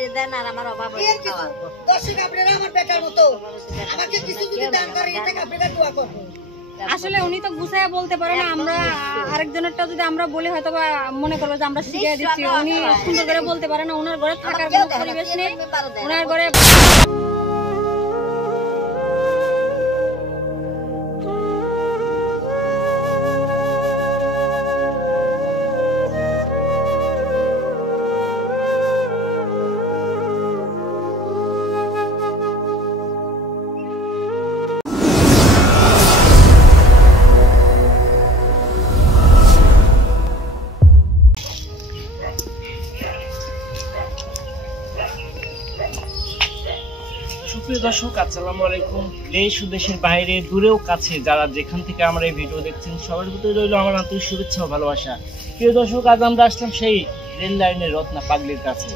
সাজিয়ে দেন আর আমার অভাব হয়ে খাওয়া। দর্শক আপনারা আমার বেটার মতো আমাকে কিছু যদি দান করেন এটা আপনারা দোয়া করবেন। আসলে উনি তো গুছাইয়া বলতে পারে না, আমরা আরেকজনেরটা যদি আমরা বলি হয়তো বা মনে করবো যে আমরা শিখিয়ে দিচ্ছি। উনি সুন্দর করে বলতে পারে না, ওনার ঘরে থাকার কোনো পরিবেশ নেই, ওনার ঘরে সুপ্রিয় দর্শক, আসসালামু আলাইকুম। দেশ ও দেশের বাইরে দূরেও কাছে যারা যেখান থেকে আমার এই ভিডিও দেখছেন সবার ভিতরে রইল আমার আন্তরিক শুভেচ্ছা ও ভালোবাসা। প্রিয় দর্শক, আজ আমরা আসলাম সেই রেল লাইনের রত্না পাগলির কাছে।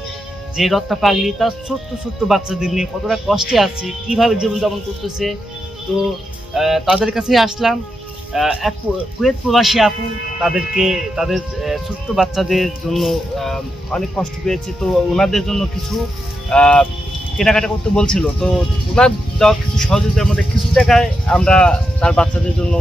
যে রত্না পাগলি তার ছোট্ট ছোট্ট বাচ্চাদের নিয়ে কতটা কষ্টে আছে, কিভাবে জীবনযাপন করতেছে, তো তাদের কাছে আসলাম। এক কুয়েত প্রবাসী আপু তাদের ছোট্ট বাচ্চাদের জন্য অনেক কষ্ট পেয়েছে, তো ওনাদের জন্য কিছু কেনাকাটা করতে বলছিল। তো ওনার দেওয়া কিছু সহযোগিতার মধ্যে কিছু টাকায় আমরা তার বাচ্চাদের জন্য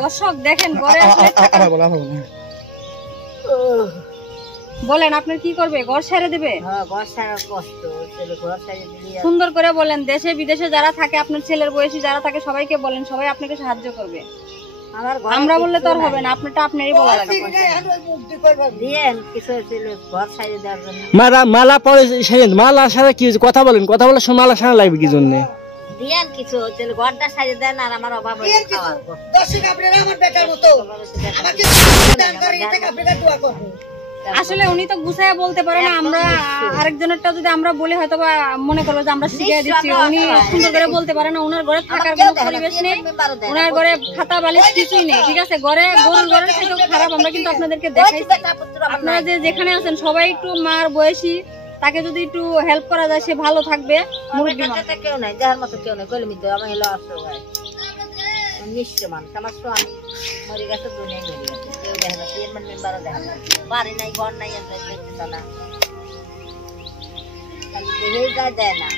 দর্শক দেখেন বলেন আপনার কি করবে, ঘর ছেড়ে দেবে? সুন্দর করে বলেন, দেশে বিদেশে যারা থাকে, আপনার ছেলের বয়সী যারা থাকে সবাইকে বলেন, সবাই আপনাকে সাহায্য করবে। আমরা বললে তো আর হবে না, আপনারটা আপনারই বলা লাগবে। মালা পরে মালা সারা কি কথা বলেন, কথা বলার সময় মালা সারা লাগবে কি জন্য? দিয়েন কিছু ঘরটা সাজিয়ে দেন আর আমার অভাব হয়ে খাওয়া। দর্শক আপনারা আমার বেটার মতো আমাকে দান করেন এটা আপনারা দোয়া করবেন। আসলে উনি তো গুছাইয়া বলতে পারে না, আমরা আরেকজনেরটা যদি আমরা বলি হয়তো বা মনে করবো যে আমরা শিখিয়ে দিচ্ছি। উনি সুন্দর করে বলতে পারে না, ওনার ঘরে থাকার কোনো পরিবেশ নেই, ওনার ঘরে খাতা বালিশ কিছুই নেই। ঠিক আছে, ঘরে গরুর ঘরের থেকেও খারাপ। আমরা কিন্তু আপনাদেরকে দেখাইছি। আপনারা যে যেখানে আছেন সবাই একটু মার বয়সী, তাকে যদি একটু হেল্প করা যায় সে ভালো থাকবে। কেউ নাই যার মতো কেউ নাই কলমি তো আমি হলো অসহায় নিঃস্ব মানুষ। আমার স্বামী মরে গেছে, দুনিয়ায় মরে গেছে, কেউ দেখে না, চেয়ারম্যান মেম্বারও দেখে না, বাড়ি নাই ঘর নাই, দেখতে না, দেয় না।